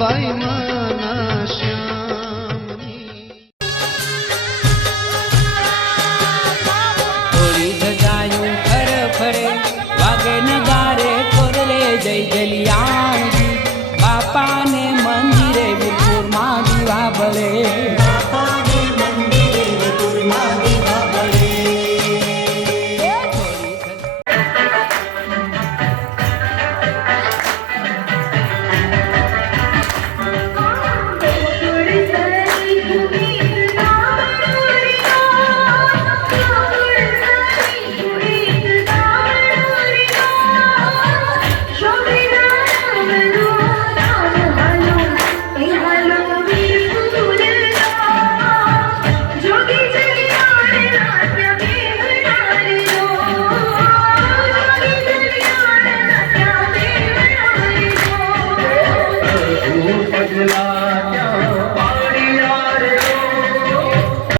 बाई मना श्यामनी होळी धजायो खर फरे वागे नगारे कोरले जय जलियाणजी बापाने मंदिरे विपुर दिवा बळे पगला